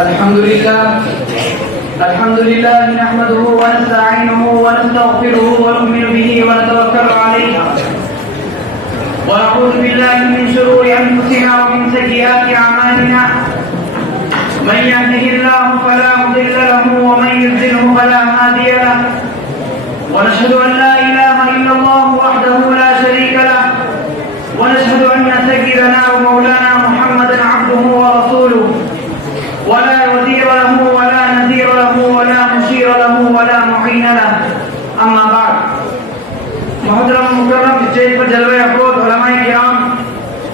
الحمد لله نحمده ونستعينه ونستغفره ونؤمن به ونتوكل عليه ونعوذ بالله من شرور انفسنا ومن سيئات اعمالنا من يهده الله فلا مضل له ومن يضلل فلا هادي له ونشهد ان لا اله الا الله وحده لا شريك له ونشهد ان سيدنا ومولانا محمدا عبده ورسوله ولا وزير له ولا نذير له ولا مشير له ولا معين له اما بعد محترم مکرم اسٹیج پر جلوہ افروز علماء کرام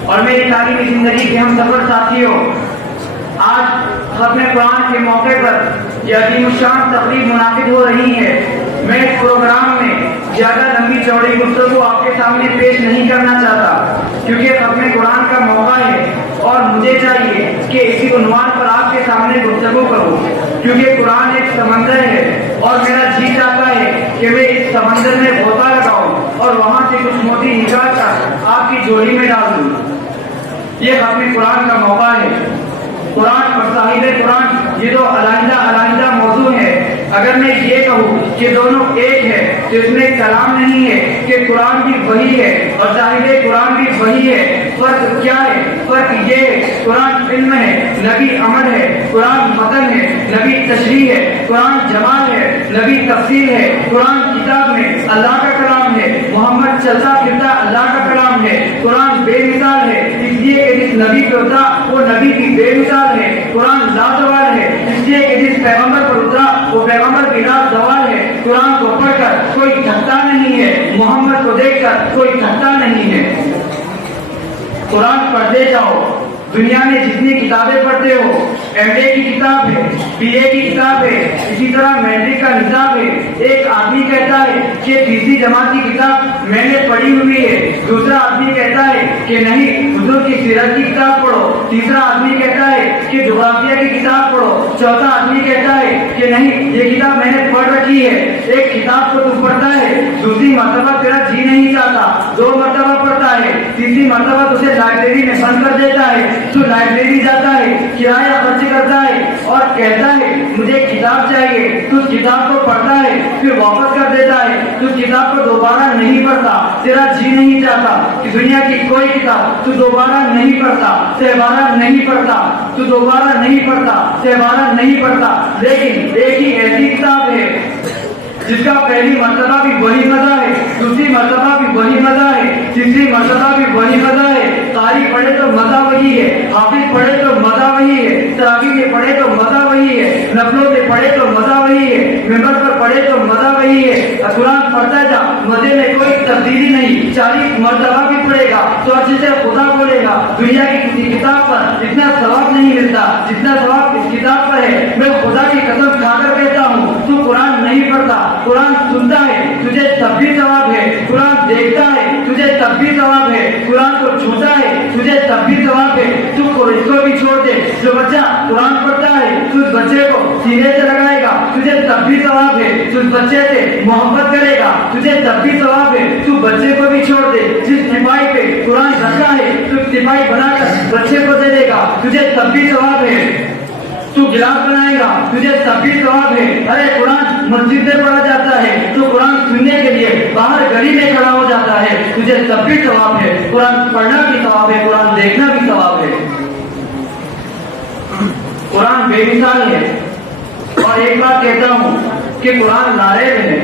اور میری تعلیمی زندگی کے ہم سفر ساتھیوں، آج ختم قرآن کے موقع پر یہ عظیم الشان تقریب منعقد ہو رہی ہے۔ میں اس پروگرام میں زیادہ لمبی چوڑی گفتگو آپ کے سامنے پیش نہیں کرنا چاہتا، کیونکہ ختم قرآن کا موقع ہے اور مجھے چاہیے کہ اسی عنوان پر آپ کے سامنے گفتگو کروں، کیونکہ قرآن ایک سمندر ہے اور میرا جی چاہتا ہے کہ میں اس سمندر میں غوطہ لگاؤں اور وہاں سے کچھ موتی نکال کر آپ کی جھولی میں ڈال دوں۔ یہ ختم قرآن کا موقع ہے۔ قرآن اور صاحب قرآن یہ دو علیحدہ موضوع ہے۔ اگر میں یہ کہوں کہ دونوں ایک ہے تو اس میں کلام نہیں ہے کہ قرآن بھی وہی ہے اور صاحب قرآن بھی وہی ہے۔ فرق کیا ہے؟ فرق یہ ہے قرآن علم ہے، نبی عمل ہے، قرآن متن ہے، نبی تشریح ہے، قرآن جمال ہے، نبی تفسیر ہے، قرآن کتاب میں اللہ کا کلام ہے، محمد چلتا پھرتا اللہ کا کلام ہے، قرآن بے مثال ہے اس لیے کہ جس نبی پہ اترا وہ نبی کی بے مثال ہے، قرآن لازوال ہے اس لیے کہ جس پیغمبر پر اترا وہ پیغمبر کی لازوال ہے۔ قرآن کو پڑھ کر کوئی تھکتا نہیں ہے، محمد کو دیکھ کر کوئی تھکتا نہیں ہے۔ قرآن پڑھتے جاؤ، دنیا میں جتنی کتابیں پڑھتے ہو، ایم اے کی کتاب ہے، بی اے کی کتاب ہے، اسی طرح میٹرک کا نصاب ہے۔ ایک آدمی کہتا ہے کہ تیسری جماعت کی کتاب میں نے پڑھی ہوئی ہے، دوسرا آدمی کہتا ہے کہ نہیں حضور کی سیرت کی کتاب پڑھو، تیسرا آدمی کہتا ہے کہ جغرافیہ کی کتاب پڑھو، چوتھا آدمی کہتا ہے کہ نہیں یہ کتاب میں نے پڑھ رکھی ہے۔ ایک کتاب کو تو پڑھتا ہے، دوسری مرتبہ تیرا جی نہیں چاہتا، دو مرتبہ پڑھتا ہے، تیسری مرتبہ تجھے لائبریری میں بند کر دیتا ہے، تو لائبریری جاتا ہے، کرایہ خرچ کرتا ہے اور کہتا ہے مجھے کتاب چاہیے، تو اس کتاب کو پڑھتا ہے پھر واپس کر دیتا ہے، تو اس کتاب کو دوبارہ نہیں پڑھتا، تیرا جی نہیں چاہتا کہ دنیا کی کوئی کتاب تو دوبارہ نہیں پڑھتا، سہبارہ نہیں پڑھتا، تو دوبارہ نہیں پڑھتا، سہبارہ نہیں پڑھتا، لیکن ایک ہی ایسی کتاب ہے جس کا پہلی مرتبہ بھی وہی مزہ ہے، دوسری مرتبہ بھی وہی مزہ ہے، تیسری مرتبہ بھی وہی مزہ ہے۔ قاری پڑھے تو مزہ وہی ہے، حافظ پڑھے تو مزہ وہی ہے، تراویح میں پڑھے تو مزہ وہی ہے، نفلوں میں پڑھے تو مزہ وہی ہے، ممبر پر پڑھے تو مزہ وہی ہے۔ قرآن پڑھتا جا، مزے میں کوئی تبدیلی نہیں، 40 مرتبہ بھی پڑھے گا تو اچھے سے خدا بولے گا۔ دنیا کی کسی کتاب پر اتنا ثواب نہیں ملتا جتنا ثواب اس کتاب پر ہے۔ میں خدا کی قسم کھا کر کہتا ہوں تو قرآن نہیں پڑھتا، قرآن سنتا ہے تجھے تب بھی ثواب ہے، قرآن دیکھتا ہے تجھے تب بھی ثواب ہے، قرآن کو چھوتا ہے تجھے تب بھی ثواب ہے۔ تو اس کو بھی چھوڑ دے، جو بچہ قرآن پڑھتا ہے تو اس بچے کو سینے سے لگائے گا تجھے تب بھی ثواب ہے، تو اس بچے سے محبت کرے گا تجھے تب بھی ثواب ہے۔ تو بچے کو بھی چھوڑ دے، جس سپاہی پہ قرآن رکھا ہے تو سپاہی بنا کر بچے کو دے دے گا تجھے تب بھی ثواب ہے۔ تو گلاس بنائے گا تجھے تب بھی ثواب ہے۔ ارے قرآن مسجد میں پڑھا جاتا ہے تو قرآن سننے کے لیے باہر گلی میں کھڑا ہو جاتا ہے تجھے تب بھی ثواب ہے۔ قرآن پڑھنا بھی ثواب ہے، قرآن دیکھنا بھی ثواب ہے۔ قرآن بے مثال ہے اور ایک بات کہتا ہوں کہ قرآن لارب ہے۔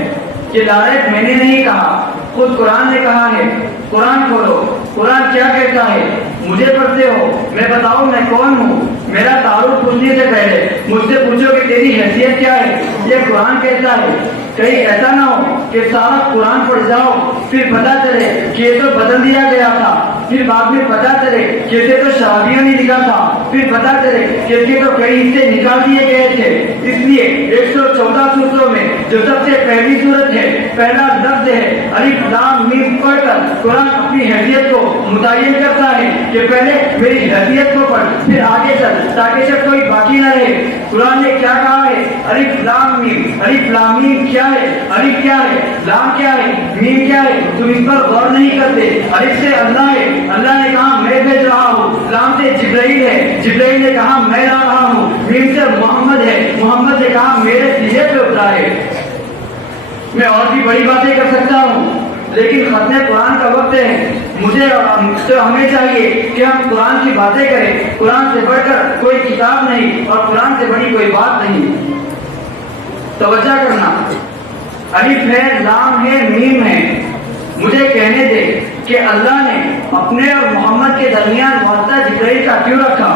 یہ لارب میں نے نہیں کہا، خود قرآن نے کہا ہے۔ قرآن کھولو، قرآن کیا کہتا ہے؟ مجھے پڑھتے ہو، میں بتاؤں میں کون ہوں؟ میرا تعارف پوچھنے سے پہلے مجھ سے پوچھو کہ تیری حیثیت کیا ہے؟ یہ قرآن کہتا ہے۔ کہیں ایسا نہ ہو کہ سارا قرآن پڑھ جاؤ پھر پتا چلے کہ یہ تو بدل دیا گیا تھا، پھر بعد میں پتا چلے کہ اسے تو شرابیوں نے لکھا تھا، پھر پتا چلے کہ اس کے تو کئی حصے نکال دیے گئے تھے۔ اس لیے 114 سورتوں میں جو سب سے پہلی سورت ہے، پہلا لفظ ہے الف لام میم پڑھ کر قرآن اپنی حیثیت کو متعین کرتا ہے کہ پہلے میری حیثیت کو پڑھ پھر آگے چل، تاکہ جب کوئی باقی نہ رہے۔ قرآن نے کیا کہا ہے؟ الف لام میم۔ الف لام میم کیا ہے؟ الف کیا ہے؟ لام کیا ہے؟ میم کیا ہے؟ تم اس پر غور نہیں کرتے۔ الف سے اللہ ہے، اللہ نے کہا میں بھیج رہا ہوں۔ لام سے جبرائیل ہے، جبرائیل نے کہا میں لا رہا ہوں۔ میم سے ختم قرآن کا وقت ہے، مجھے تو ہمیں چاہیے کہ ہم قرآن کی باتیں کریں. قرآن سے بڑھ کر کوئی کتاب نہیں اور قرآن سے بڑی کوئی بات نہیں. توجہ کرنا، الف ہے، لام ہے، میم ہے. مجھے کہنے دے کہ اللہ نے اپنے اور محمد کے درمیان واسطہ جبرائیل کا کیوں رکھا؟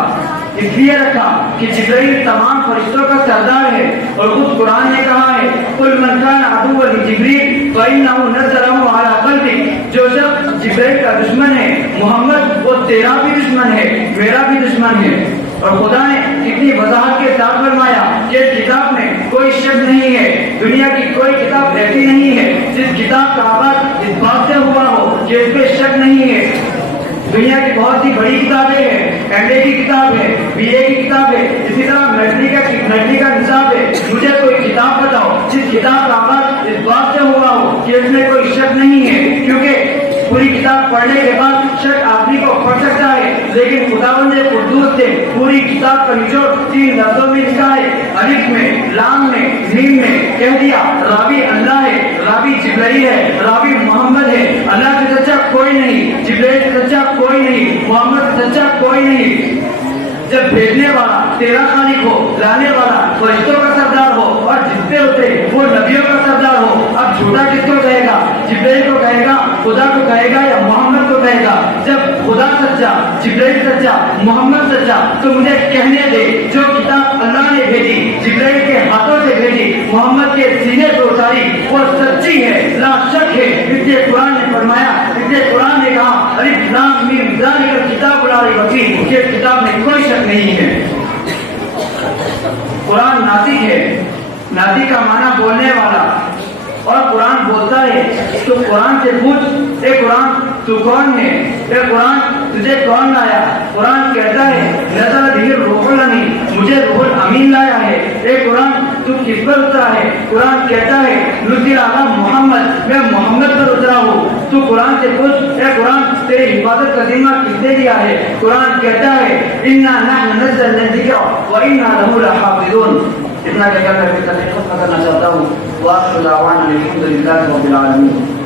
اس لیے رکھا کہ جبرائیل تمام فرشتوں کا سردار ہے، اور خود قرآن نے کہا ہے قل من کان عدوا لجبریل فإنه نزله على قلبك. جو شخص جبرائیل کا دشمن ہے، محمد وہ تیرا بھی دشمن ہے، میرا بھی دشمن ہے. اور خدا نے کتنی وضاحت کے ساتھ فرمایا کہ اس کتاب میں کوئی شک نہیں ہے، دنیا کی کوئی کتاب ایسی نہیں ہے جس کتاب کا آغاز اس بات سے ہوا ہو کہ اس پہ شک نہیں ہے. دنیا کی بہت سی بڑی کتابیں ہیں، ایم اے کی کتاب ہے، بی اے کی کتاب ہے، اسی طرح میٹرک کا نصاب ہے. مجھے کوئی کتاب بتاؤ جس کتاب کا آغاز اس بات سے ہوا ہو کہ اس میں کوئی شک نہیں ہے. کیونکہ پوری کتاب پڑھنے کے بعد شک آدمی کو پڑ سکتا ہے، لیکن خداوند نے قدوس سے پوری کتاب کا نچوڑ 3 لفظوں میں لکھا ہے، الف میں، لام میں، میم میں. کہہ دیا راوی اللہ ہے، راوی جبرائیل ہے، راوی محمد ہے. اللہ سے سچا کوئی نہیں، جبرائیل سے سچا کوئی نہیں، محمد سے سچا کوئی نہیں. جب بھیجنے والا تیرا خالق ہو، لانے والا فرشتوں کا سردار ہو، اور جس پہ ہوتے وہ نبیوں کا سردار ہو، اب جھوٹا کس کو کہے گا؟ جبرائیل کو کہے گا، خدا کو کہے گا، یا محمد کو کہے گا؟ جب خدا سچا، جبرائیل سچا، محمد سچا، تو مجھے کہنے دے جو کتاب اللہ نے بھیجی، جبرائیل کے ہاتھوں سے بھیجی، محمد کے سینے پہ اتاری، وہ سچی ہے، لا شک ہے. اس لیے قرآن نے فرمایا، اس لیے قرآن نے کہا الف لام میم ذالک الکتاب لا ریب فیہ، کہ کتاب میں کوئی شک نہیں ہے. قرآن ناطق ہے، ناطق کا معنی بولنے والا، اور قرآن بولتا ہے. تو قرآن سے پوچھ، اے قرآن تو کون ہے؟ اے قرآن تجھے کون لایا؟ قرآن کہتا ہے نزل بہ الروح الامین، مجھے روح الامین لایا ہے. اے قرآن تو کس پر اترا ہے؟ قرآن کہتا ہے نزل علی محمد، میں محمد پر اترا ہوں. تو قرآن سے پوچھ، اے قرآن تیری حفاظت کا ذمہ کس نے لیا ہے؟ قرآن کہتا ہے انا نحن نزلنا الذکر وانا لہ لحافظون. اتنا کہہ کر کے ختم کرنا چاہتا ہوں. وآخر دعوانا الحمد للہ رب العالمین.